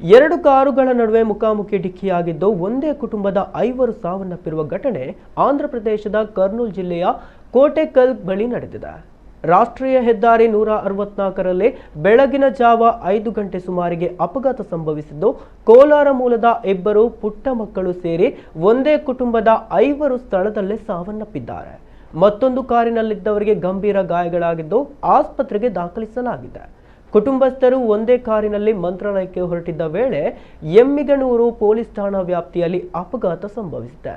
ಎರಡು ಕಾರುಗಳ ನಡುವೆ ಮುಖಾಮುಖಿ ಡಿಕ್ಕಿಯಾಗಿದ್ದು ಒಂದೇ ಕುಟುಂಬದ 5 ಸಾವನ್ನಪ್ಪಿರುವ ಘಟನೆ ಆಂಧ್ರಪ್ರದೇಶದ ಕರ್ನೂಲ್ ಜಿಲ್ಲೆಯ ಕೋಟೆಕಲ್ ಬಳಿ ನಡೆದಿದೆ. ರಾಷ್ಟ್ರೀಯ ಹೆದ್ದಾರಿ 164ರಲ್ಲಿ ಬೆಳಗಿನ ಜಾವ 5 ಗಂಟೆ ಸುಮಾರಿಗೆ ಅಪಘಾತ ಸಂಭವಿಸಿದ್ದು, ಕೋಲಾರ ಮೂಲದ ಇಬ್ಬರು ಪುಟ್ಟ ಮಕ್ಕಳು ಸೇರಿ ಒಂದೇ ಕುಟುಂಬದ 5 ಸ್ಥಳದಲ್ಲೇ ಸಾವನ್ನಪ್ಪಿದ್ದಾರೆ. ಮತ್ತೊಂದು ಕಾರಿನಲ್ಲಿದ್ದವರಿಗೆ ಗಂಭೀರ ಗಾಯಗಳಾಗಿದ್ದು ಆಸ್ಪತ್ರೆಗೆ ದಾಖಲಿಸಲಾಗಿದೆ. ಕುಟುಂಬಸ್ಥರು ಒಂದೇ ಕಾರಿನಲ್ಲಿ ಮಂತ್ರಾಲಯಕ್ಕೆ ಹೊರಟಿದ್ದ ವೇಳೆ ಎಮ್ಮಿಗನೂರು ಪೊಲೀಸ್ ಠಾಣಾ ವ್ಯಾಪ್ತಿಯಲ್ಲಿ ಅಪಘಾತ ಸಂಭವಿಸಿದೆ.